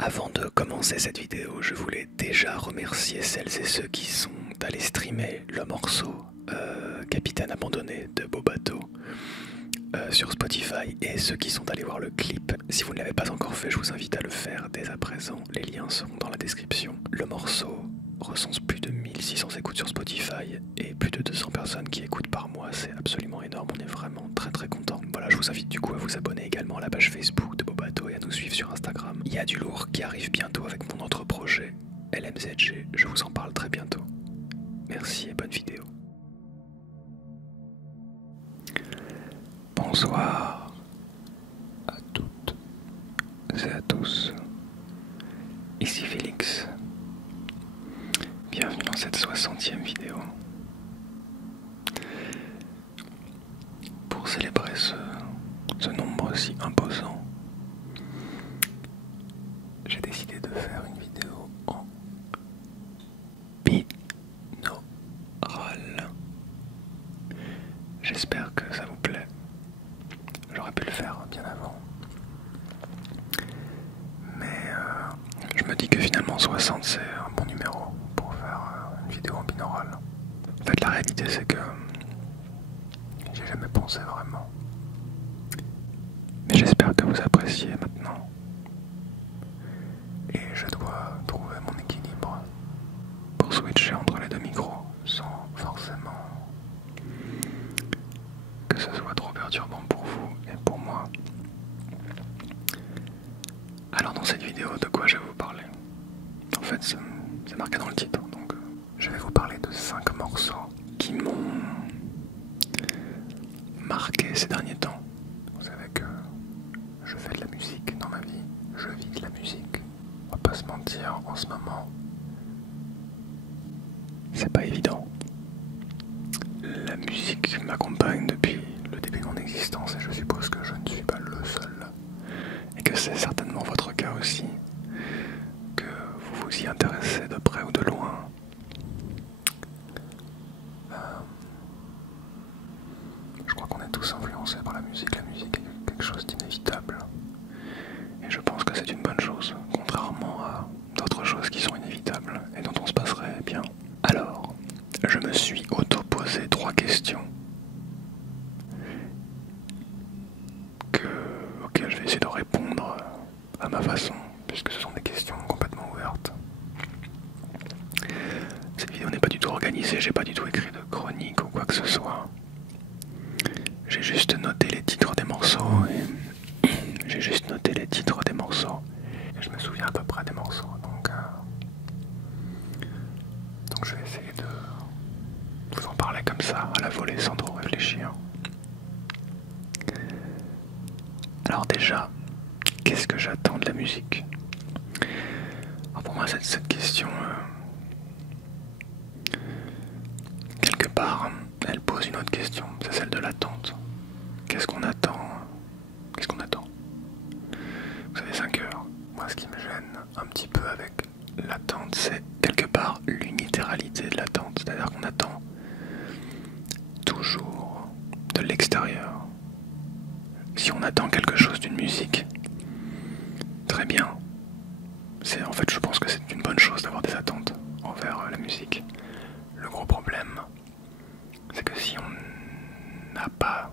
Avant de commencer cette vidéo, je voulais déjà remercier celles et ceux qui sont allés streamer le morceau Capitaine Abandonné de Beau Bateau sur Spotify et ceux qui sont allés voir le clip. Si vous ne l'avez pas encore fait, je vous invite à le faire dès à présent. Les liens seront dans la description. Le morceau recense plus de 1600 écoutes sur Spotify et plus de 200 personnes qui écoutent par mois. C'est absolument énorme, on est vraiment très content. Voilà, je vous invite du coup à vous abonner également à la page Facebook de Beau Bateau et à nous suivre sur Instagram. Il y a du lourd qui arrive bientôt avec mon autre projet, LMZG, je vous en parle très bientôt. Merci et bonne vidéo. Bonsoir à toutes et à tous. Ici Félix. Bienvenue dans cette 60e vidéo. Pour célébrer ce nombre si imposant, j'ai décidé de faire une vidéo en binaural. J'espère que ça vous plaît. J'aurais pu le faire bien avant. Mais je me dis que finalement 60 c'est un bon numéro pour faire une vidéo en binaural. En fait la réalité c'est que j'ai jamais pensé vraiment. Mais j'espère que vous appréciez maintenant. Et je dois trouver mon équilibre pour switcher entre les deux micros sans forcément que ce soit trop perturbant pour vous et pour moi. Alors dans cette vidéo, de quoi je vais vous parler? En fait, c'est marqué dans le titre, donc je vais vous parler de 5 morceaux qui m'ont marqué ces derniers temps. Vous savez que je fais de la musique dans ma vie, je vis de la musique. On va pas se mentir, en ce moment, c'est pas évident. La musique m'accompagne depuis le début de mon existence et je suppose que je ne suis pas le seul. Et que c'est certainement votre cas aussi, que vous vous y intéressez de près ou de loin. Je crois qu'on est tous influencés par la musique. La musique est quelque chose d'inévitable. Et je pense que c'est une bonne chose, contrairement à d'autres choses qui sont inévitables et dont on se passerait bien. Alors, je me suis auto-posé 3 questions auxquelles je vais essayer de répondre à ma façon, puisque ce sont des questions complètement ouvertes. Cette vidéo n'est pas du tout organisée, j'ai pas du tout écrit de chronique ou quoi que ce soit. J'ai juste noté les titres des morceaux et je me souviens à peu près des morceaux, donc je vais essayer de vous en parler comme ça, à la volée, sans trop réfléchir. Alors déjà, qu'est-ce que j'attends de la musique? Alors pour moi, cette question, quelque part, elle pose une autre question, c'est celle de l'attente. Qu'est-ce qu'on attend? Qu'est-ce qu'on attend? Vous savez, 5 heures. Moi, ce qui me gêne un petit peu avec l'attente, c'est quelque part l'unilatéralité de l'attente. C'est-à-dire qu'on attend toujours de l'extérieur. Si on attend quelque chose d'une musique, très bien. En fait, je pense que c'est une bonne chose d'avoir des attentes envers la musique. Le gros problème, c'est que si on n'a pas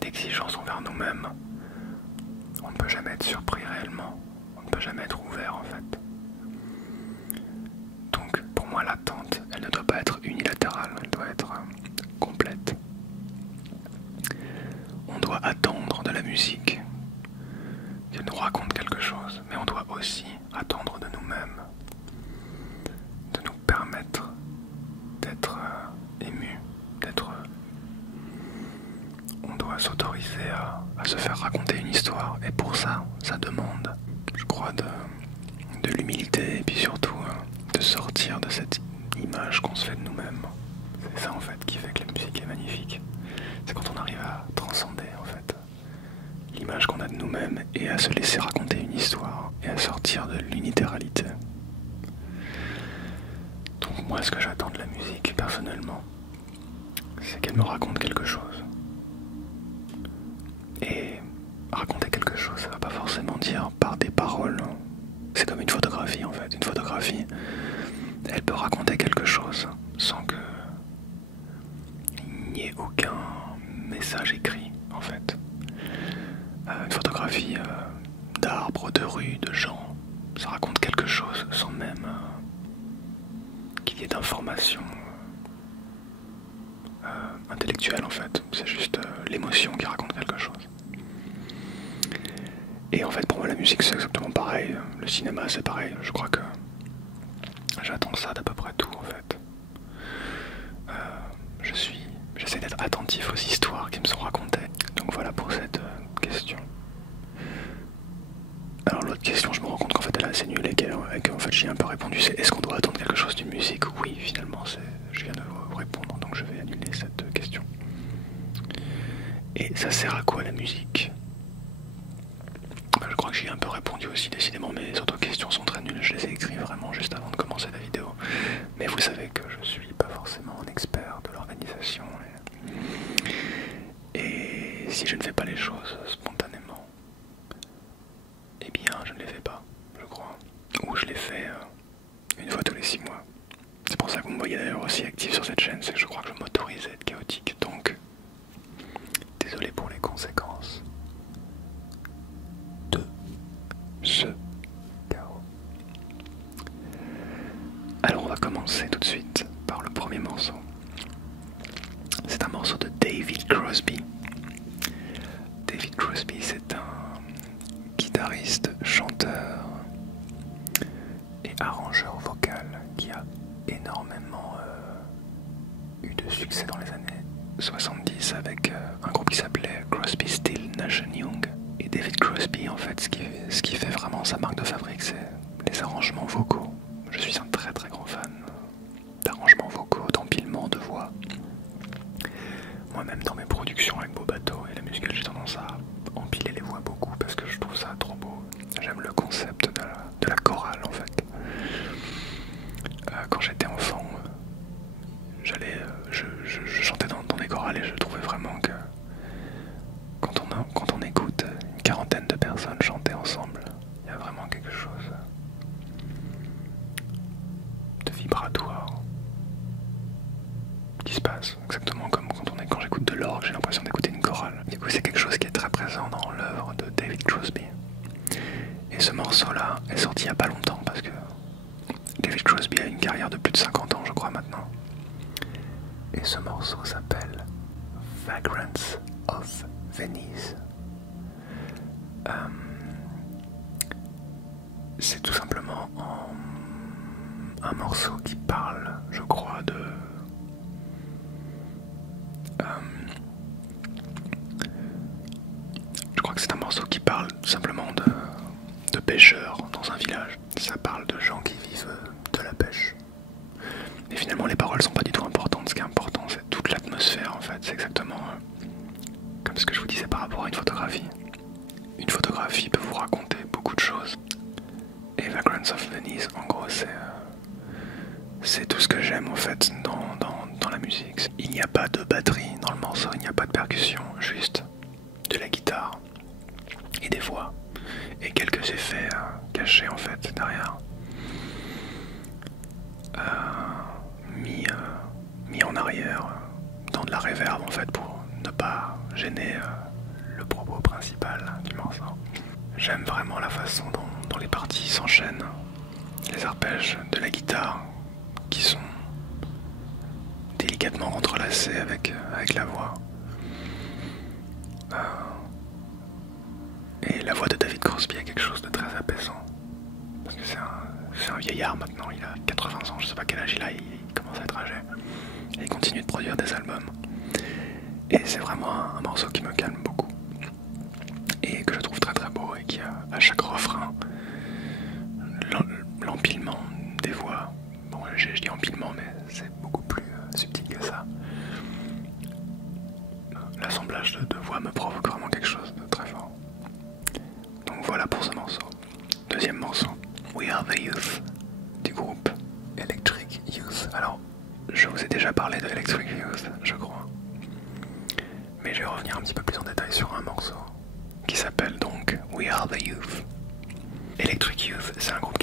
d'exigence envers nous-mêmes, on ne peut jamais être surpris réellement. On ne peut jamais être ouvert en fait. Donc pour moi l'attente, elle ne doit pas être unilatérale, elle doit être complète. On doit attendre de la musique qu'elle nous raconte quelque chose, mais on doit aussi attendre de nous-mêmes, de nous permettre d'être émus, on doit s'autoriser à se faire raconter une histoire, et pour ça, ça demande, je crois, de l'humilité, et puis surtout de sortir de cette image qu'on se fait de nous-mêmes. C'est ça en fait qui fait que la musique est magnifique. C'est quand on arrive à transcender en fait l'image qu'on a de nous-mêmes et à se laisser raconter une histoire et à sortir de l'unitéralité. Donc moi ce que j'attends de la musique personnellement, c'est qu'elle me raconte quelque chose. Et raconter quelque chose, ça va pas forcément dire par des paroles. c'est comme une photographie en fait. Une photographie, elle peut raconter quelque chose sans que il n'y ait aucun message écrit en fait. Une photographie d'arbres, de rues, de gens, ça raconte quelque chose sans même qu'il y ait d'informations intellectuelles en fait. C'est juste l'émotion qui raconte quelque chose. Et en fait pour moi la musique c'est exactement pareil, le cinéma c'est pareil, je crois que j'attends ça d'à peu près tout en fait. J'essaie d'être attentif aux histoires qui me sont racontées. Donc voilà pour cette question. Alors l'autre question, je me rends compte qu'en fait elle est assez nulle et qu'en fait j'y ai un peu répondu, c'est est-ce qu'on doit attendre quelque chose d'une musique? Oui, finalement je viens de vous répondre, donc je vais annuler cette question. Et ça sert à quoi la musique? Je crois que j'y ai un peu répondu aussi, décidément mes autres questions sont très nulles, je les ai écrites vraiment juste avant de commencer la vidéo. Mais vous savez que je suis pas forcément un expert de l'organisation. Et si je ne fais pas les choses spontanément, eh bien je ne les fais pas, je crois. Ou je les fais une fois tous les 6 mois. C'est pour ça que vous me voyez d'ailleurs aussi actif sur cette chaîne, c'est que je crois que je m'autorise à être chaotique. Donc, désolé pour les conséquences de ce chaos. Alors on va commencer tout de suite par le premier morceau. C'est un morceau de David Crosby. David Crosby, c'est un guitariste, chanteur et arrangeur vocal qui a énormément eu de succès dans les années 70 avec un groupe qui s'appelait Crosby, Still, Nash & Young. Et David Crosby, en fait, ce qui fait vraiment sa marque de fabrique, c'est les arrangements vocaux. Je suis un très très grand fan d'arrangements vocaux, d'empilement de voix. Moi-même dans mes productions avec Beau Bateau et la musique, j'ai tendance à empiler les voix beaucoup parce que je trouve ça trop beau. J'aime le concept de la chorale en fait. Quand j'étais enfant, je chantais dans des chorales et je trouvais vraiment que quand on écoute une quarantaine de personnes chanter ensemble, il y a vraiment quelque chose de vibratoire qui se passe, exactement comme quand j'écoute de l'orgue, j'ai l'impression d'écouter une chorale. Du coup c'est quelque chose qui est très présent dans l'œuvre de David Crosby. Et ce morceau-là est sorti il n'y a pas longtemps parce que David Crosby a une carrière de plus de 50 ans je crois maintenant. Et ce morceau s'appelle Vagrants of Venice. C'est tout simplement un morceau qui parle, je crois, je crois que c'est un morceau qui parle simplement de pêcheurs dans un village. Ça parle de gens qui vivent de la pêche. Et finalement les paroles sont pas du tout importantes, ce qui est important c'est toute l'atmosphère en fait, c'est exactement comme ce que je vous disais par rapport à une photographie. Une photographie peut vous raconter beaucoup de choses. Et Vagrants of Venice, en gros, c'est tout ce que j'aime en fait dans la musique. Il n'y a pas de batterie dans le morceau, il n'y a pas de percussion, juste de la guitare et des voix et quelques effets cachés en fait derrière. Mis en arrière dans de la reverb en fait pour ne pas gêner le propos principal du morceau. J'aime vraiment la façon dont les parties s'enchaînent, les arpèges de la guitare qui sont délicatement entrelacés avec la voix. Et la voix de David Crosby a quelque chose de très apaisant. Parce que c'est un vieillard maintenant, il a 80 ans, je sais pas quel âge il a, il commence à être âgé. Et il continue de produire des albums. Et c'est vraiment un morceau qui me calme beaucoup. Et que je trouve très très beau et qui a à chaque refrain l'empilement des voix. Bon, je dis empilement, mais c'est beaucoup plus subtil que ça. L'assemblage de voix me provoque vraiment quelque chose de très fort. Donc voilà pour ce morceau. Deuxième morceau, We Are The Youth, du groupe Electric Youth. Alors, je vous ai déjà parlé de Electric Youth, je crois. Mais je vais revenir un petit peu plus en détail sur un morceau qui s'appelle donc We Are The Youth. Electric Youth, c'est un groupe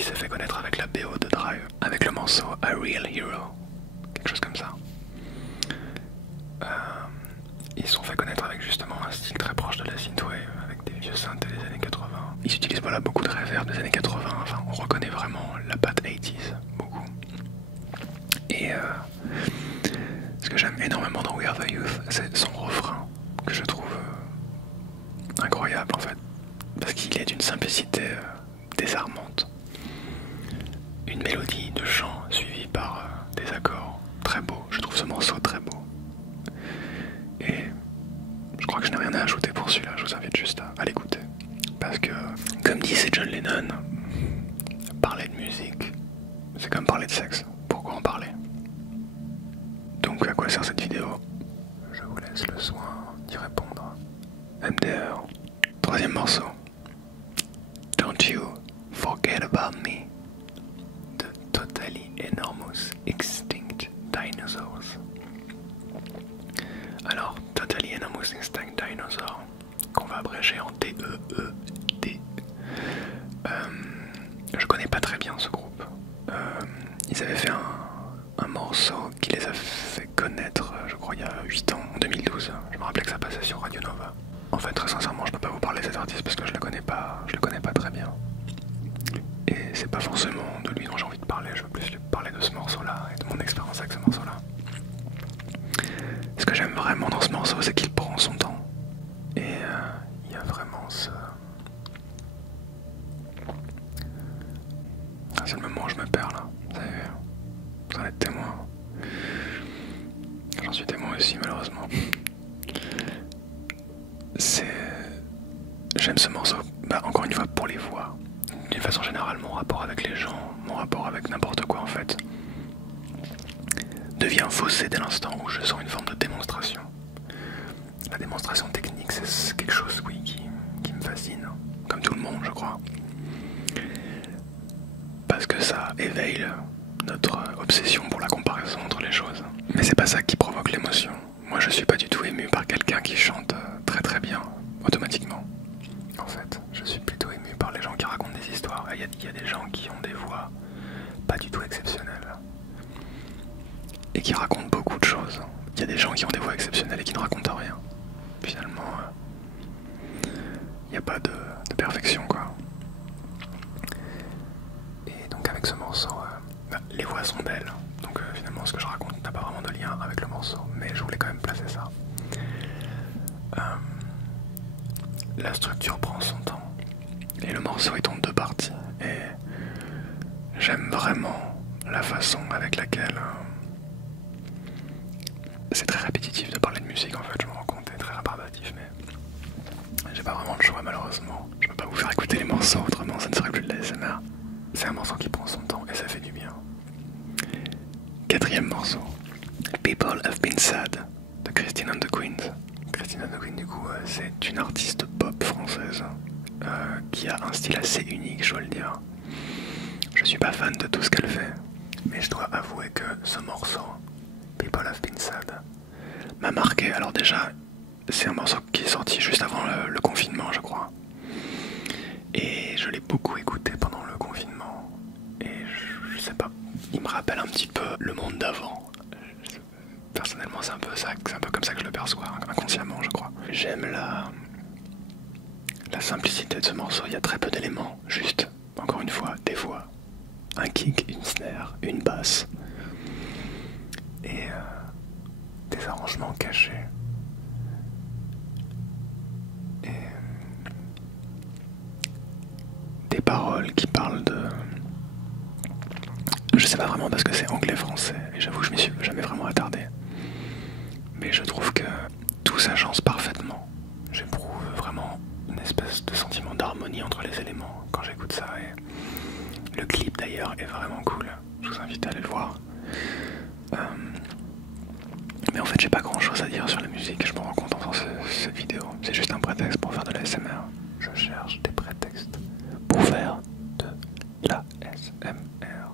Real Hero, quelque chose comme ça. Ils se sont fait connaître avec justement un style très proche de la synthwave, avec des vieux synthés des années 80. Ils utilisent voilà, beaucoup de reverb des années 80, enfin on reconnaît vraiment la patte 80s, beaucoup. Et ce que j'aime énormément dans We Are The Youth, c'est son refrain, que je trouve incroyable en fait, parce qu'il est d'une simplicité désarmante. Une mélodie de chant suivie par des accords très beaux, je trouve ce morceau très beau. Et je crois que je n'ai rien à ajouter pour celui-là, je vous invite juste à l'écouter. Parce que, comme disait John Lennon, parler de musique, c'est comme parler de sexe, pourquoi en parler? Donc à quoi sert cette vidéo? Je vous laisse le soin d'y répondre. MDR, troisième morceau. Don't You Forget About Me, de Totally Enormous Extinct Dinosaurs. Alors, Totally Enormous Extinct Dinosaurs, qu'on va abréger en TEED. Je connais pas très bien ce groupe. Ils avaient fait un morceau qui les a fait connaître, je crois, il y a 8 ans, en 2012. Je me rappelais que ça passait sur Radio Nova. En fait, très sincèrement, je peux pas vous parler de cet artiste parce que je le connais pas très bien. Et c'est pas forcément de lui dont j'ai envie de parler, je veux plus lui parler de ce morceau-là et de mon expérience avec ce morceau-là. Ce que j'aime vraiment dans ce morceau, c'est qu'il prend son temps. Et il y a vraiment ce... C'est le moment où je me perds là. Vous en êtes témoin. J'en suis témoin aussi malheureusement. J'aime ce morceau, encore une fois pour les voix. D'une façon générale, mon rapport avec les gens, mon rapport avec n'importe quoi en fait, devient faussé dès l'instant où je sens une forme de démonstration. La démonstration technique, c'est quelque chose, oui, qui me fascine, comme tout le monde, je crois. Parce que ça éveille notre obsession pour la comparaison entre les choses. Mais c'est pas ça qui provoque l'émotion. Moi, je suis pas du tout ému par quelqu'un qui chante très très bien, automatiquement. En fait, je suis plutôt ému par les gens qui racontent des histoires. Il y a des gens qui ont des voix pas du tout exceptionnelles et qui racontent beaucoup de choses. Il y a des gens qui ont des voix exceptionnelles et qui ne racontent rien. Finalement, il n'y a pas de perfection, quoi. Et donc avec ce morceau, les voix sont belles. Donc finalement, ce que je raconte n'a pas vraiment de lien avec le morceau, mais je voulais quand même placer ça. La structure prend son temps et le morceau est en deux parties et j'aime vraiment la façon avec laquelle c'est très répétitif de parler de musique en fait, je me rends compte, c'est très rébarbatif, mais j'ai pas vraiment le choix malheureusement. Je peux pas vous faire écouter les morceaux, autrement ça ne serait plus de l'ASMR. C'est un morceau qui prend son temps et ça fait du bien. Quatrième morceau, People Have Been Sad, de Christine and the Queens. Christine and the Queens, du coup, c'est une artiste pop française qui a un style assez unique, je dois le dire. Je suis pas fan de tout ce qu'elle fait, mais je dois avouer que ce morceau, People Have Been Sad, m'a marqué. Alors déjà, c'est un morceau qui est sorti juste avant le confinement, je crois. Et je l'ai beaucoup écouté pendant le confinement. Et je sais pas, il me rappelle un petit peu le monde d'avant. Personnellement, c'est un peu comme ça que je le perçois, inconsciemment, je crois. J'aime la simplicité de ce morceau, il y a très peu d'éléments, juste, encore une fois, des voix, un kick, une snare, une basse, et des arrangements cachés. Et des paroles qui parlent de... Je sais pas vraiment parce que c'est anglais-français, et j'avoue que je m'y suis jamais vraiment attardé. Mais je trouve que tout s'agence parfaitement. J'éprouve vraiment une espèce de sentiment d'harmonie entre les éléments quand j'écoute ça. Et le clip d'ailleurs est vraiment cool. Je vous invite à aller le voir. Mais en fait j'ai pas grand chose à dire sur la musique. Je me rends compte en faisant cette vidéo. C'est juste un prétexte pour faire de l'ASMR. Je cherche des prétextes pour faire de l'ASMR.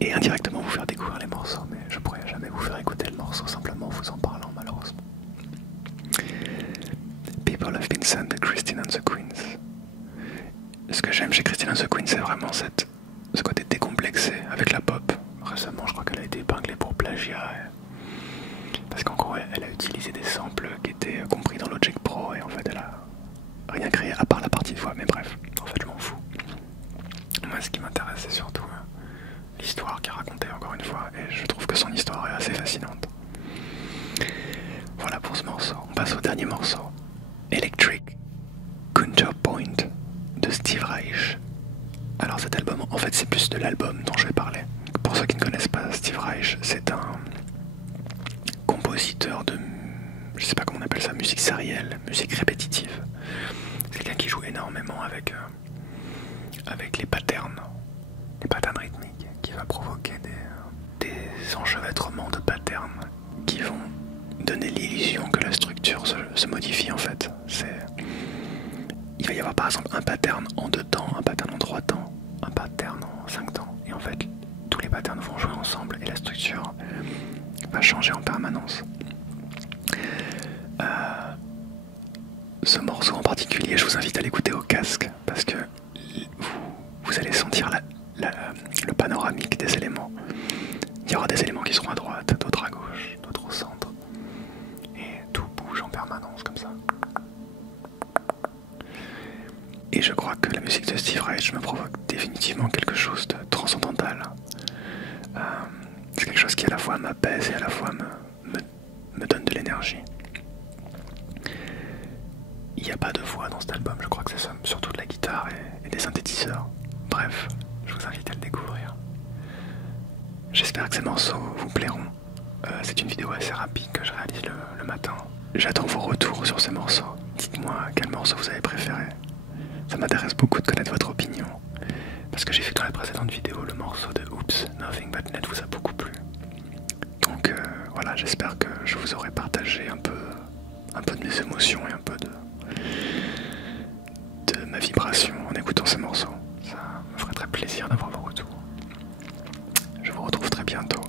Et indirectement vous faire découvrir les morceaux, mais je pourrais jamais vous faire écouter le morceau simplement en vous en parlant malheureusement. People Have Been Sad de Christine and the Queens. Ce que j'aime chez Christine and the Queens, c'est vraiment cette ce côté décomplexé avec la pop. Récemment, je crois qu'elle a été épinglée pour plagiat. Parce qu'en gros, elle a utilisé des samples qui étaient compris dans Logic Pro et en fait, elle a rien créé à part la partie de voix. Mais bref, en fait, je m'en fous. Moi, ce qui m'intéresse, c'est surtout l'histoire qu'elle racontait encore une fois. Et je trouve que son histoire est assez fascinante. Voilà pour ce morceau. On passe au dernier morceau. Electric Counterpoint de Steve Reich. Alors cet album, en fait c'est plus de l'album dont je vais parler. Pour ceux qui ne connaissent pas Steve Reich, c'est un compositeur de, je sais pas comment on appelle ça, musique sérielle, musique répétitive. C'est quelqu'un qui joue énormément avec les patterns rythmiques, qui va provoquer des enchevêtrements de patterns qui vont donner l'illusion que la structure se modifie en fait. Il va y avoir par exemple un pattern en 2 temps, un pattern en 3 temps, un pattern en 5 temps. Et en fait, tous les patterns vont jouer ensemble et la structure va changer en permanence. Ce morceau en particulier, je vous invite à l'écouter au casque parce que vous allez sentir le panoramique des éléments. Il y aura des éléments qui seront à droite, d'autres à gauche, d'autres au centre. Et tout bouge en permanence comme ça. Et je crois que la musique de Steve Reich me provoque définitivement quelque chose de transcendantal. C'est quelque chose qui à la fois m'apaise et à la fois me donne de l'énergie. Il n'y a pas de voix dans cet album, je crois que c'est surtout de la guitare et des synthétiseurs. Bref, je vous invite à le découvrir. J'espère que ces morceaux vous plairont. C'est une vidéo assez rapide que je réalise le matin. J'attends vos retours sur ces morceaux. Dites-moi quel morceau vous avez préféré. Ça m'intéresse beaucoup de connaître votre opinion. Parce que j'ai vu dans la précédente vidéo le morceau de Oops, Nothing But Net vous a beaucoup plu. Donc voilà, j'espère que je vous aurai partagé un peu de mes émotions et un peu de ma vibration en écoutant ces morceaux. Ça me ferait très plaisir d'avoir vos retours. Je vous retrouve très bientôt.